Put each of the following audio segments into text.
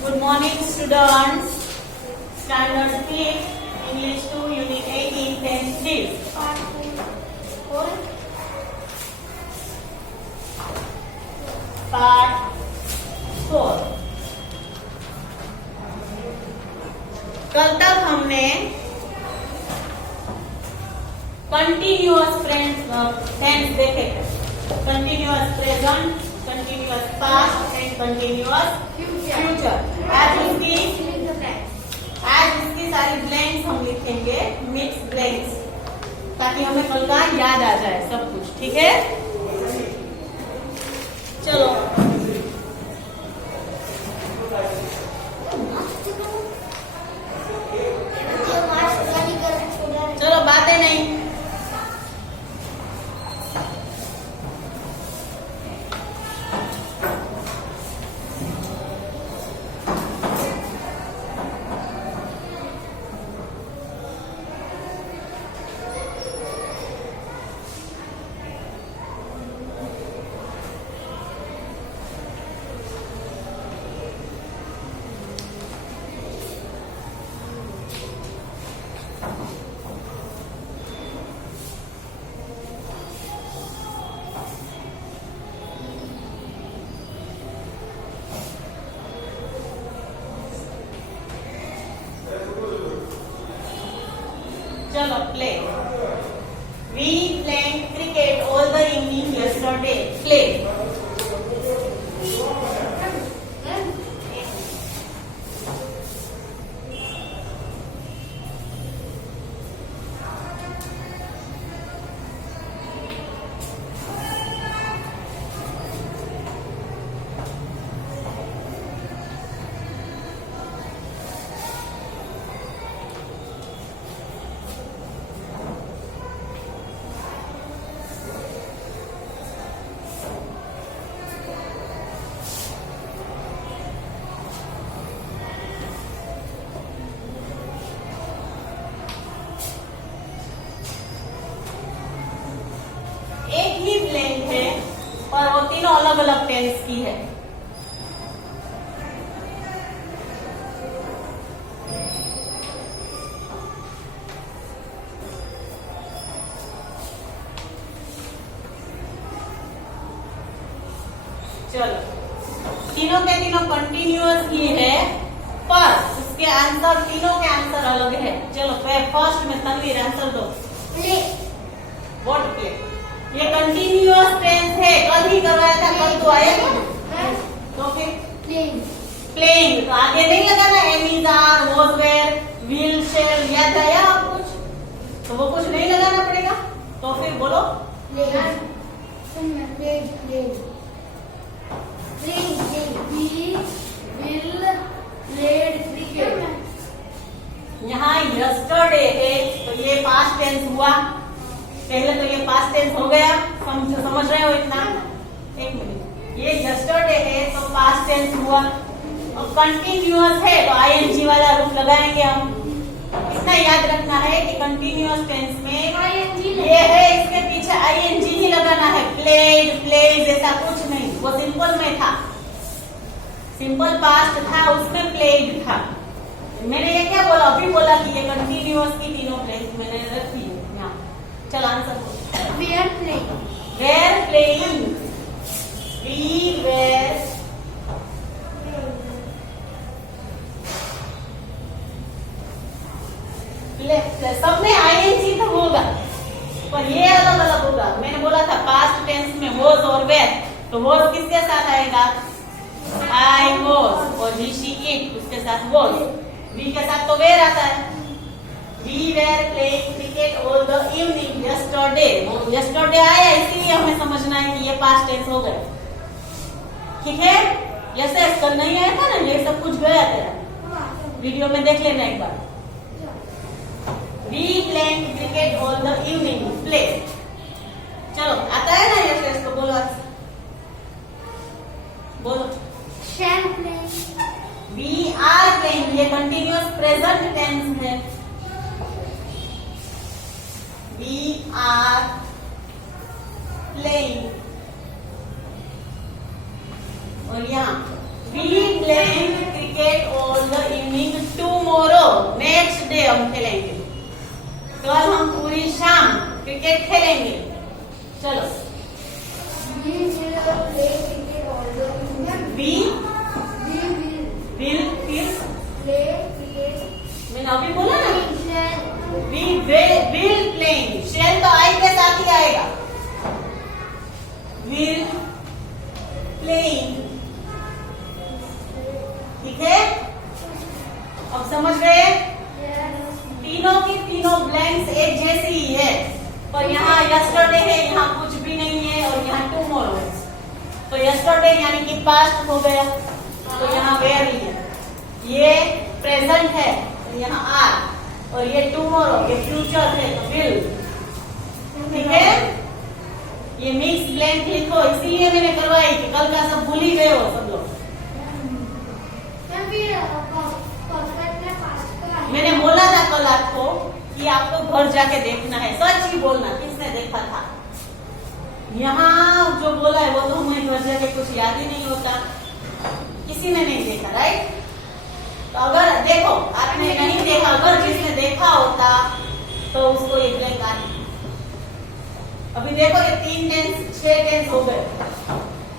Good morning, students. Standard 5, English 2, Unit 18, 10, please. Part 4. कल तक हमने कंटिन्यूअस टेंस देखे थे. Continuous present, continuous past and continuous future. आज इसकी सारी ब्लैंक्स हम लिखेंगे, मिक्स ब्लैंक्स, ताकि हमें कल का याद आ जाए सब कुछ. ठीक है, चलो. चलो बातें नहीं. चलो play. We played cricket all the evening yesterday. Play. एक ही ब्लैंक है और वो तीनों अलग अलग टेंस की है. चलो, तीनों के तीनों कंटिन्यूअस ही है, पर उसके आंसर, तीनों के आंसर अलग है. चलो फर्स्ट में तनवीर आंसर दो. What play? ये कंटिन्यूअस टेंस है, कल ही करवाया था, कल तो आया था. तो फिर प्लेइंग, तो आगे नहीं लगाना am is are, was were, will shall, याद आया आप कुछ? तो वो कुछ नहीं लगाना पड़ेगा. तो फिर बोलो यहाँ यस्टरडे है, तो ये पास्ट टेंस हुआ. पहले तो ये पास्ट टेंस हो गया, समझ रहे हो इतना? एक मिनट, ये यस्टरडे है तो पास्ट टेंस हुआ. और कंटिन्यूअस है तो आईएनजी वाला रूप लगाएंगे हम. इतना याद रखना है कि कंटिन्यूअस टेंस में ये है, इसके पीछे आईएनजी ही लगाना है. प्लेड, प्लेज ऐसा कुछ नहीं, वो सिंपल में था, सिंपल पास्ट था, उसमें प्लेड था. मैंने ये क्या बोला, अभी बोला कि ये कंटिन्यूअस की तीनों टेंस मैंने रखी है. चल answer. We are playing. Were playing. We were. सब में आईएनजी तो होगा, पर ये अलग अलग होगा. मैंने बोला था पास्ट टेंस में वॉज और वेर, तो वॉज किसके साथ आएगा? I was. और ही शी इट, उसके साथ वॉज. वी के साथ तो वेर आता है. We were playing cricket all the evening yesterday. yesterday आया, इसीलिए हमें समझना है कि ये पास्ट टेंस हो गया. ठीक है, जैसे कल नहीं आया था ना, ये सब कुछ गया तेरा, वीडियो में देख लेना एक बार. We playing cricket all the evening. Play. चलो आता है ना ये टेंस, तो बोलो बोलो. We are playing, ये कंटिन्यूअस प्रेजेंट टेंस है. We are playing. और यहाँ we playing cricket cricket all the evening tomorrow, next day हम खेलेंगे, कल हम पूरी शाम क्रिकेट खेलेंगे। चलो, वी विल फिर मैंने अभी बोला ना, वी विल प्लेइंग, शेल तो आई के साथ ही आएगा, विल प्लेइंग, ठीक है। अब समझ गए, तीनों की तीनों ब्लैंक्स एक जैसी ही है, पर यहाँ यस्टरडे है, यहाँ कुछ भी नहीं है, और यहाँ टुमारो है। तो यस्टरडे यानी कि पास्ट हो गया, तो यहाँ वेयर ही है, ये प्रेजेंट है तो यहाँ आर, और ये टुमारो ये फ्यूचर है तो विल, ठीक है। ये मिक्स ब्लैंक लिखो, इसीलिए मैंने करवाई कि कल का सब भूल ही गए हो सब लोग। मैंने बोला था कल आपको कि आपको घर जाके देखना है, सच ही बोलना, किसने देखा था। यहाँ जो बोला है वो तो हमें घर जाके कुछ याद ही नहीं होता, किसी ने नहीं देखा, राइट। तो अगर देखो आपने नहीं देखा, अगर जिसने देखा होता तो उसको ये ब्लैंक आनी। अभी देखो ये 6 टेंस हो गए,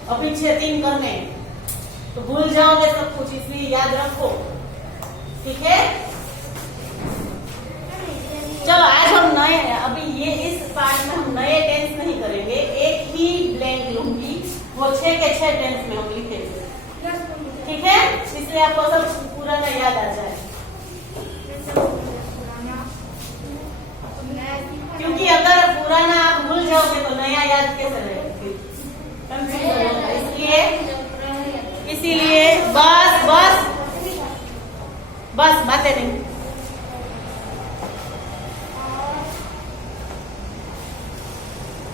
अभी 6 करने, तो भूल जाओगे सब कुछ, इसलिए याद रखो, ठीक है। चलो आज हम नए, अभी ये इस पार्ट में हम नए टेंस नहीं करेंगे, एक ही ब्लैंक लूंगी, वो 6 के 6 टेंस में हम लिखेंगे, ठीक है। इसलिए आपको सब पूरा का याद आ जाए, क्योंकि अगर पुराना आप भूल जाओगे तो नया याद कैसे रहेगा, कंफ्यूज होगा। इसीलिए बस बस बस बातें नहीं,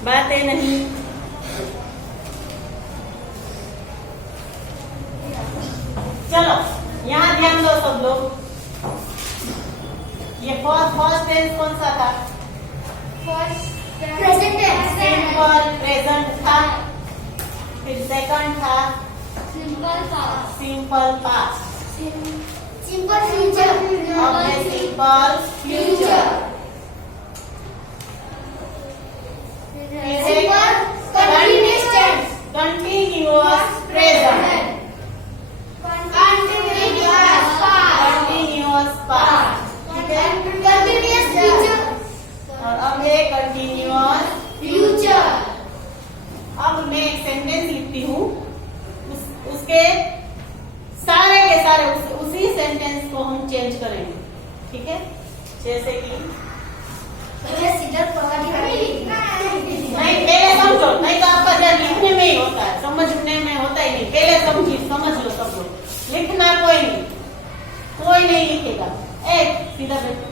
बातें नहीं। चलो यहाँ ध्यान दो सब लोग, ये फर्स्ट टेंस कौन सा था? प्रेजेंट टेंस, सिंपल प्रेजेंट था, फिर सेकंड था simple past, simple past, simple future, अब है simple future, simple continuous tense, continuous present, continuous past, continuous past, ठीक है। कंटीन्यूअस फ्यूचर, और अब है कंटिन्यूअस फ्यूचर। अब मैं एक सेंटेंस लिखती हूँ, उसके सारे के सारे उसी सेंटेंस को हम चेंज करेंगे, ठीक है। जैसे कि सीधा पकड़ नहीं, पहले समझो, नहीं तो आपका ध्यान लिखने में ही होता है, समझने में होता ही नहीं। पहले समझ लो सब लोग, लिखना कोई नहीं लिखेगा। एक सीधा बैठो,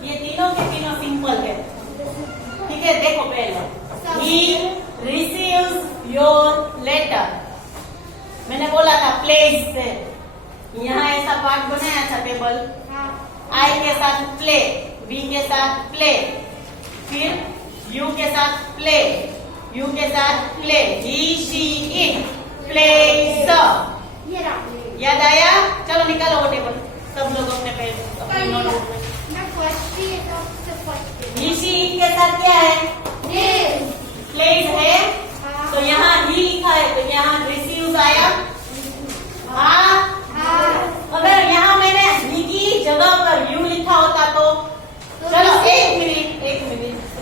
ये तीनों के तीनों सिंपल है, ठीक है। देखो पहले, ही रिसीव्स योर लेटर, मैंने बोला था प्लेज से, यहाँ ऐसा पार्ट बनाया था टेबल, आई के साथ प्ले, बी के साथ प्ले, फिर यू के साथ प्ले, यू के साथ play, he she it plays. याद आया? चलो निकालो वो टेबल, सब लोग अपने नोटबुक में। ही शी इट के साथ क्या है? प्लेज है,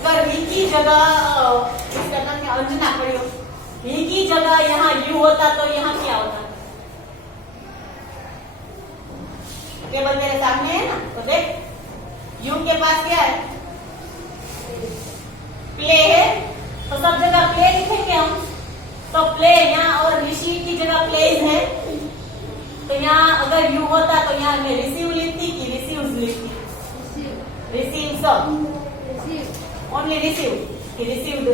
अगर ही की जगह इसका नाम क्या अंजना पड़ी हो, ही की जगह यहाँ यू होता तो यहाँ क्या होता? टेबल तेरे सामने है ना, तो देख यू के पास क्या है? प्ले है, तो सब जगह प्ले लिखेंगे हम। तो प्ले यहाँ और ऋषि की जगह प्लेज है, तो यहाँ अगर यू होता तो यहाँ मैं रिसीव लिखती कि रिसीव्स लिखती? रिसीव सब ओनली रिसीव कि रिसीव्ड?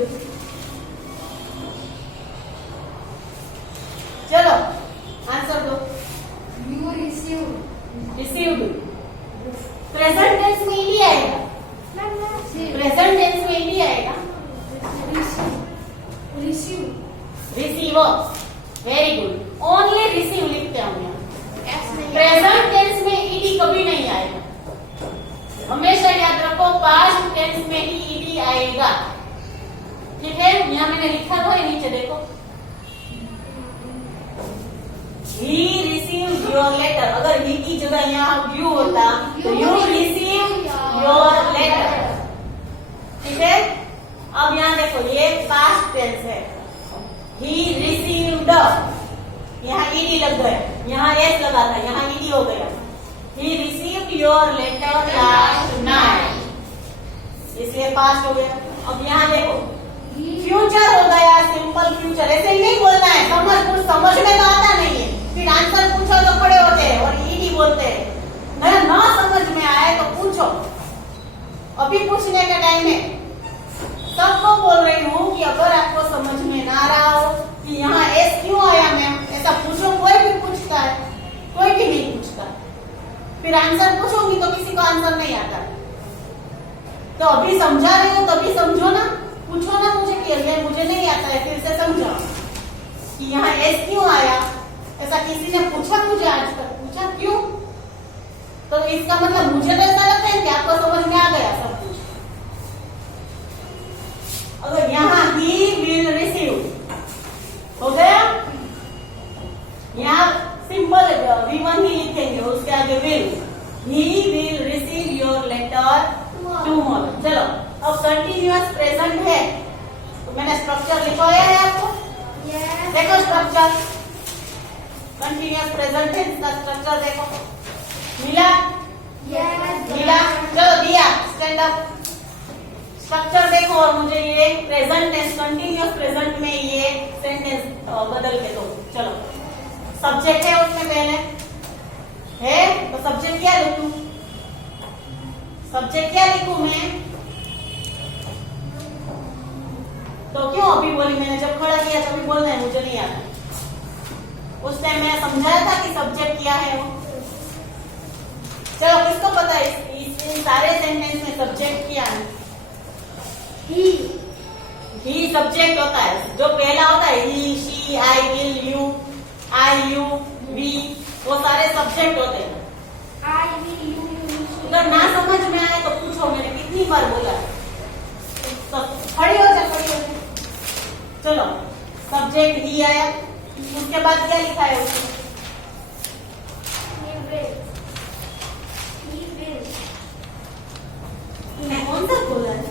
चलो आंसर दो। You receive. Received present tense में ही आएगा, प्रेजेंट टेंस में ही आएगा। Receive. Receive, very good, only receive लिखते हैं हम यहाँ। प्रेजेंट टेंस में ईडी कभी नहीं आएगा, हमेशा याद रखो पास्ट टेंस में ही ईडी आएगा, ठीक है? यहाँ मैंने लिखा तो है नीचे देखो, he received your letter। अगर he की जगह यहाँ you होता तो you received your letter, ठीक है? अब यहाँ देखो ये पास्ट टेंस है, he received, यहाँ ed लग गया, यहाँ s लगा था, यहाँ ed हो गया। he received your letter last night, इसलिए पास्ट हो गया। अब यहाँ देखो फ्यूचर हो गया, सिंपल फ्यूचर, ऐसे ही नहीं बोलना है, कुछ समझ में तो आता नहीं है, फिर आंसर पूछो तो खड़े होते हैं और ईडी बोलते हैं। ना समझ में आए तो पूछो, अभी पूछने का टाइम है। सबको बोल रही हूँ कि अगर आपको समझ में ना आ रहा हो कि यहाँ एस क्यों आया मैम, ऐसा पूछो। कोई भी पूछता है, कोई भी नहीं पूछता, फिर आंसर पूछोगी तो किसी को आंसर नहीं आता। तो अभी समझा रहे हो तभी समझो ना, पूछो ना मुझे कि मुझे नहीं आता है, फिर से समझाओ कि यहाँ एस क्यों आया। ऐसा किसी ने पूछा मुझे आज तक, पूछा क्यों? तो इसका मतलब मुझे तो ऐसा लगता है कि आपको समझ में आ गया सब कुछ। अगर यहाँ he will receive हो गया, यहाँ सिंपल V1 ही लिखेंगे, उसके आगे will, he will receive your letter tomorrow। चलो अब कंटिन्यूअस प्रेजेंट है, तो मैंने स्ट्रक्चर लिखवाया है आपको, देखो स्ट्रक्चर कंटिन्यूअस प्रेजेंट है, इसका स्ट्रक्चर देखो, मिला? मिला? चलो दिया, स्टैंड अप। स्ट्रक्चर देखो और मुझे ये प्रेजेंट टेंस, कंटिन्यूअस प्रेजेंट में ये सेंटेंस बदल के दो। चलो सब्जेक्ट है उसमें पहले है, तो सब्जेक्ट क्या लिखूं? सब्जेक्ट क्या लिखूं मैं? तो क्यों अभी बोली मैंने, जब खड़ा किया तभी बोलना है, मुझे नहीं आता। उस टाइम मैंने समझाया था कि सब्जेक्ट क्या है वो। चलो किसको पता है इन सारे सेंटेंस में सब्जेक्ट क्या है? ही सब्जेक्ट होता है, जो पहला होता है he, she, I, will, you, I, you, we, वो सारे सब्जेक्ट होते हैं। अगर ना समझ में आए तो पूछो, मैंने कितनी बार बोला। तो खड़ी हो जा, खड़ी हो जा। चलो सब्जेक्ट ही आया, उसके बाद क्या लिखा है उसमें? मैं कौन सा बोला है?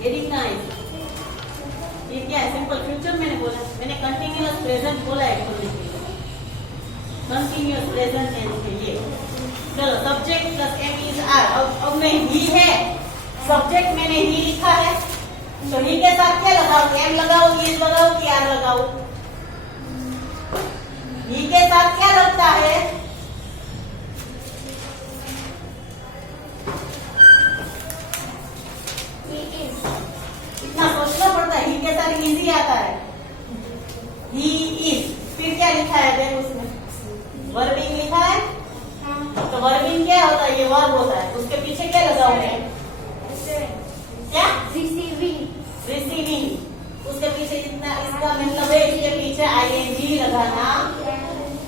ये लिखना है, ये क्या है? सिंपल फ्यूचर मैंने बोला, मैंने कंटिन्यूअस प्रेजेंट बोला है, कंटिन्यूअस प्रेजेंट टेंस के लिए। चलो subject plus am is are. अब मैं ही है, सब्जेक्ट मैंने ही लिखा है, तो ही के साथ क्या लगाओ? एम लगाओ, इज लगाओ कि आर लगाओ? ही के साथ क्या लगता है? इतना सोचना पड़ता है, ही के साथ इजी आता है। ही इज, फिर क्या लिखा है? देखो उसमें वर्बिंग लिखा है, तो वर्बिंग क्या होता है? ये वर्ब होता है, उसके पीछे क्या लगाओगे? क्या? रिसीविंग। उसके पीछे इतना, इसका मतलब है इसके पीछे आईएनजी लगाना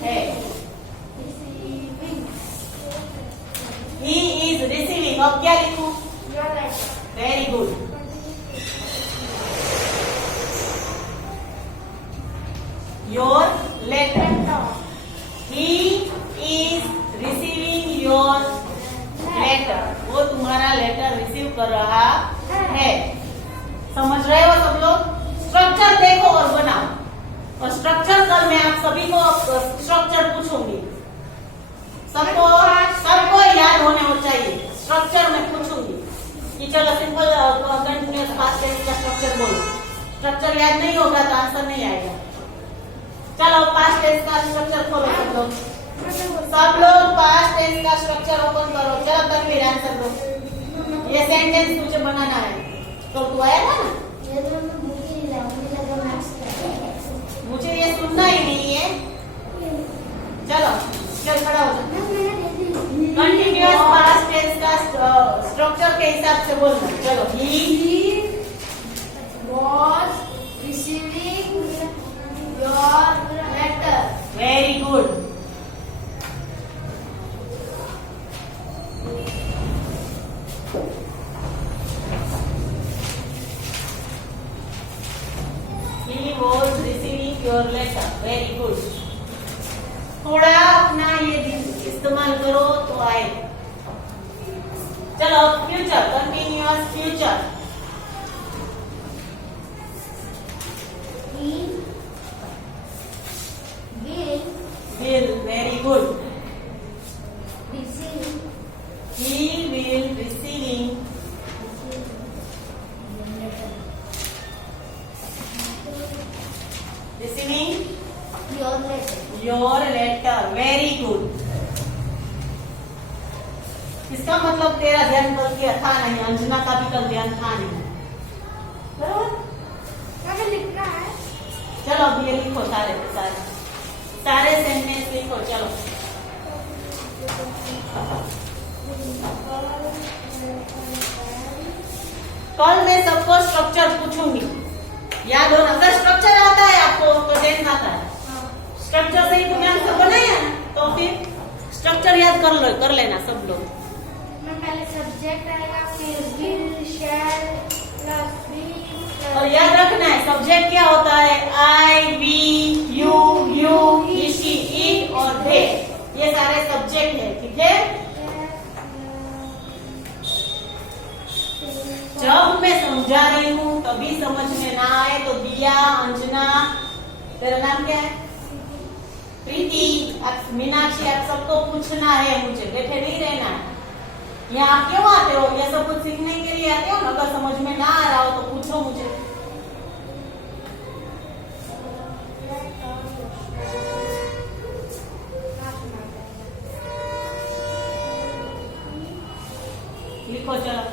है। He is receiving. अब क्या लिखूं? Very good. Your letter. He is receiving your letter. Letter, वो तुम्हारा लेटर रिसीव कर रहा है। समझ रहे हो सब लोग? स्ट्रक्चर देखो और बनाओ। और स्ट्रक्चर कल मैं आप सभी को स्ट्रक्चर पूछूंगी। सबको सबको याद होने हो चाहिए। स्ट्रक्चर में पूछूंगी कि चलो सिंपल कंटिन्यूअस पास्ट टेंस का स्ट्रक्चर बोलो। स्ट्रक्चर याद नहीं होगा तो आंसर नहीं आएगा। चलो पास्ट टेंस का स्ट्रक्चर खोलो सब लोग। सब लोग पास्ट टेंस का स्ट्रक्चर ओपन करो। चलो तनवीर आंसर दो। ये सेंटेंस मुझे बनाना है। तो तू आया था ना? मुझे ये सुनना ही नहीं है। चलो चल खड़ा हो जा। कंटिन्यूअस पास्ट टेंस का स्ट्रक्चर के हिसाब से बोलना। चलो ही was receiving your letter. Very good. He was receiving your letter. Very good. थोड़ा अपना ये इस्तेमाल करो तो आए। चलो future, continuous future. He will Will, very good. receive He will receiving your letter. your letter. Very good. इसका मतलब तेरा ध्यान कल किया था नहीं, अंजना का भी कल ध्यान था नहीं। बराबर? मैंने लिखना है। चलो अब ये लिखो सारे के सारे सारे सेंटेंस लिखो। चलो कल मैं सबको स्ट्रक्चर पूछूंगी। याद हो ना? अगर स्ट्रक्चर आता है आपको तो टेंस आता है। स्ट्रक्चर से ही तुमने आंसर बनाया ना, तो फिर स्ट्रक्चर याद कर लेना सब लोग। मैं पहले सब्जेक्ट आएगा, फिर will, shall, plus be, और याद रखना है सब्जेक्ट क्या होता है? I, we, you, he, she, it और दे। ये सारे सब्जेक्ट है। ठीक है? जब मैं समझा रही हूँ कभी समझ में ना आए तो दिया, अंजना, तेरा नाम क्या है? प्रीति, मीनाक्षी, आप सबको पूछना है मुझे, बैठे नहीं रहना है। यहाँ क्यों आते हो? ये सब कुछ सीखने के लिए आते हो। अगर समझ में ना आ रहा हो तो पूछो मुझे। लिखो चलो।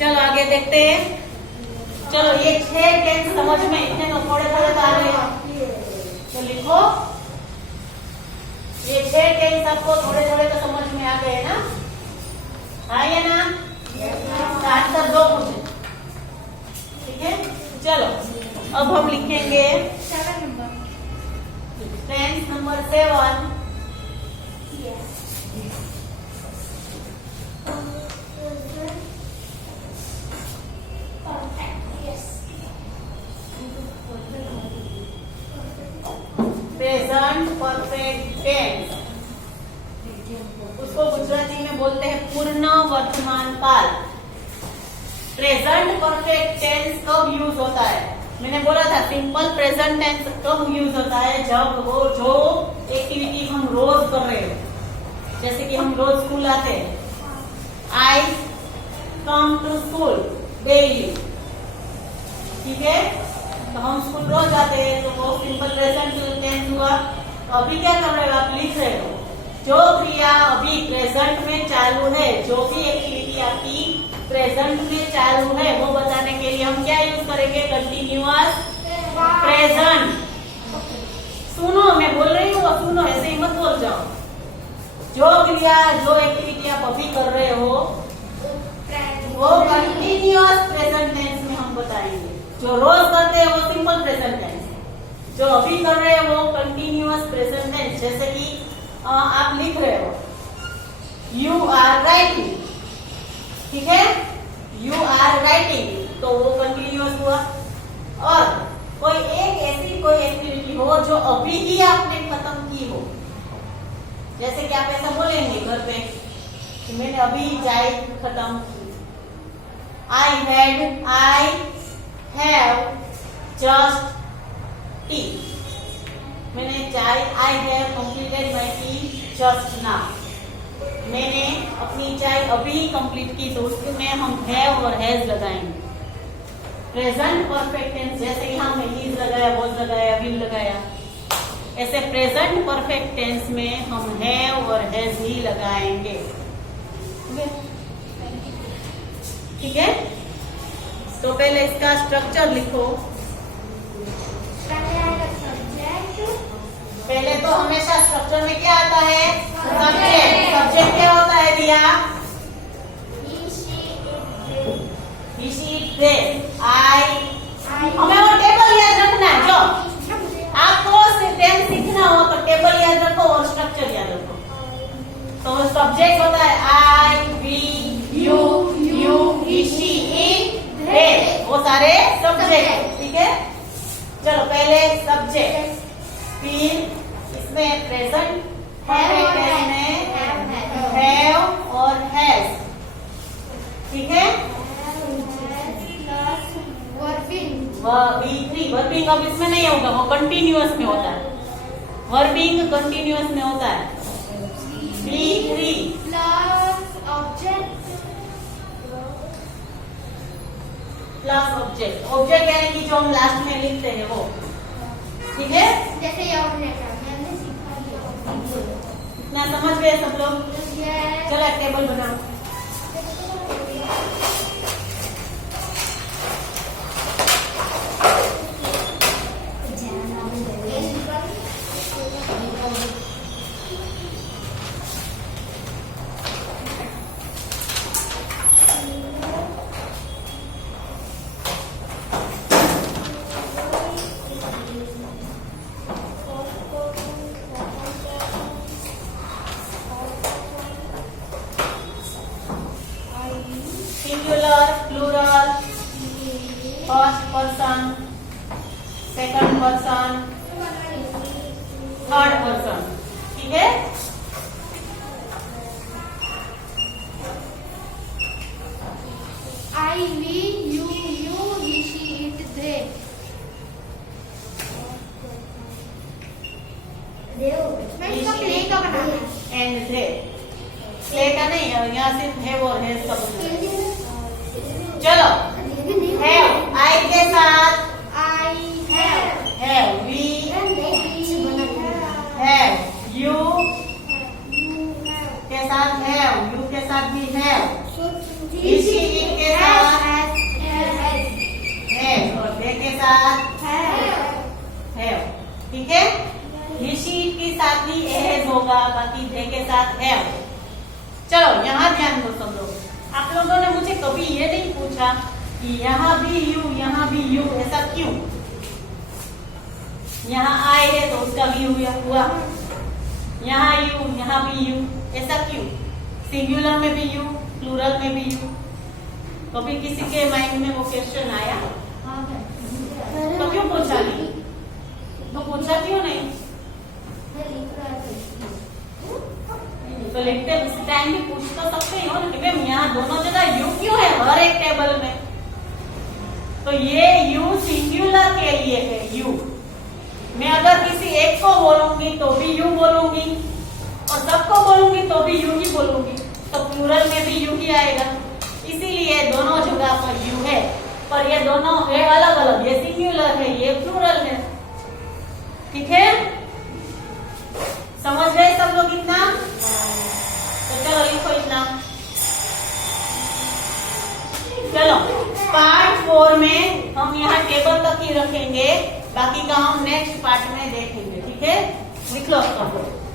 चलो आगे देखते हैं। चलो ये 6 टेंस समझ में इतने तो थोड़े थोड़े तो आ रहे हैं, तो लिखो ये 6 टेंस आपको थोड़े थोड़े तो समझ में आ गए ना, आइए ना, तो आंसर दो मुझे, ठीक है। चलो अब हम लिखेंगे 7 number. Tense number 7। Present perfect tense, उसको गुजराती में बोलते हैं पूर्ण वर्तमान काल। प्रेजेंट परफेक्ट टेंस कब यूज होता है? मैंने बोला था सिंपल प्रेजेंट टेंस कब यूज होता है, जब वो जो एक्टिविटी हम रोज कर रहे हो, जैसे कि हम रोज स्कूल आते हैं, आई कम टू स्कूल डेली, ठीक है, तो हम स्कूल रोज आते हैं, तो वो सिंपल प्रेजेंट टेंस हुआ। तो अभी क्या कर रहे हो, आप लिख रहे हो, जो क्रिया अभी प्रेजेंट में चालू है, जो भी एक्टिविटी आपकी प्रेजेंट में चालू है, वो बताने के लिए हम क्या यूज करेंगे, कंटिन्यूअस प्रेजेंट। सुनो, मैं बोल रही हूँ, सुनो, ऐसे ही मत बोल जाओ। जो क्रिया जो एक्टिविटी आप अभी कर रहे हो वो कंटिन्यूअस प्रेजेंट टेंस में हम बताएंगे। जो रोज करते हैं वो सिंपल प्रेजेंट टेंस, जो अभी कर रहे हैं वो कंटिन्यूअस प्रेजेंट टेंस। जैसे कि आप लिख रहे हो यू आर राइटिंग, ठीक है, यू आर राइटिंग, तो वो कंटिन्यूअस हुआ। और कोई एक ऐसी कोई एक्टिविटी हो जो अभी ही आपने खत्म की हो, जैसे कि आप ऐसा बोलेंगे घर पे कि मैंने अभी चाय खत्म की, आई हैव जस्ट टी, मैंने चाय, I have completed my T just now, मैंने अपनी चाय अभी कंप्लीट की, तो उसमें हम हैव और हैज लगाएंगे। प्रेजेंट परफेक्ट टेंस, जैसे यहाँ में इज लगाया, वॉज लगाया, विल लगाया, ऐसे प्रेजेंट परफेक्ट टेंस में हम हैव और हैज ही लगाएंगे, ठीक है। तो पहले इसका स्ट्रक्चर लिखो। पहले तो हमेशा स्ट्रक्चर में क्या आता है, सब्जेक्ट। सब्जेक्ट क्या होता है दिया, he, she, they, हमें वो टेबल याद रखना है। जो आपको टेंस सीखना हो तो टेबल याद रखो और स्ट्रक्चर याद रखो। तो सब्जेक्ट होता है I, we, you, he, she, it, they, वो सारे सब्जेक्ट, ठीक है। चलो पहले सब्जेक्ट, फिर इसमें प्रेजेंट परफेक्ट टेंस में हैव और हैज, ठीक है। वर्बिंग अब इसमें नहीं होगा, वो कंटिन्यूअस में होता है, वर्बिंग कंटिन्यूअस में होता है। B3 प्लस ऑब्जेक्ट, ऑब्जेक्ट यानी कि जो हम लास्ट में लिखते हैं वो, ठीक है। जैसे ये ऑब्जेक्ट मैंने सीखा है, इतना समझ गए सब लोग? चलो एक टेबल बनाओ। Singular, plural, first person, second person, third person, ठीक है। I, we, you, he, she, it, they. मैं इसका प्ले का बनाना है। एंड दे, प्ले का नहीं है, यहाँ सिर्फ हैव और हैज का बनाना है। चलो हैव, आई के साथ I have, we have, you के साथ हैव, यू के साथ भी हैव, Is she it के साथ है और they के साथ है। ठीक है, is she it के साथ ही has होगा, बाकी they के साथ है। चलो यहाँ ध्यान दो सब लोग। आप लोगों ने मुझे कभी ये नहीं पूछा कि यहाँ भी यू ऐसा क्यों? यहाँ I है तो उसका भी हुआ, यहाँ यू यहाँ भी यू, ऐसा क्यों? सिंगुलर में भी यू, प्लूरल में भी यू। कभी किसी के माइंड में वो क्वेश्चन आया तो क्यों पूछा नहीं? तो पूछा क्यों नहीं? तो लिखते उस टाइम भी पूछ तो सकते हो ना कि मैम यहाँ दोनों जगह यू क्यों है हर एक टेबल में? तो ये यू सिंगुलर के लिए है यू। मैं अगर किसी एक को बोलूंगी तो भी यू बोलूंगी और सबको बोलूंगी तो भी यू ही बोलूंगी, तो प्लूरल में भी यू ही आएगा। इसीलिए दोनों जगह पर यू है, पर ये दोनों है अलग अलग, ये सिंगुलर है ये प्लूरल है। ठीक है, समझ गए सब लोग इतना? तो चलो लिखो इतना। चलो पार्ट 4 में हम यहाँ टेबल तक ही रखेंगे, बाकी का हम नेक्स्ट पार्ट में देखेंगे। ठीक है, लिख लो सब लोग।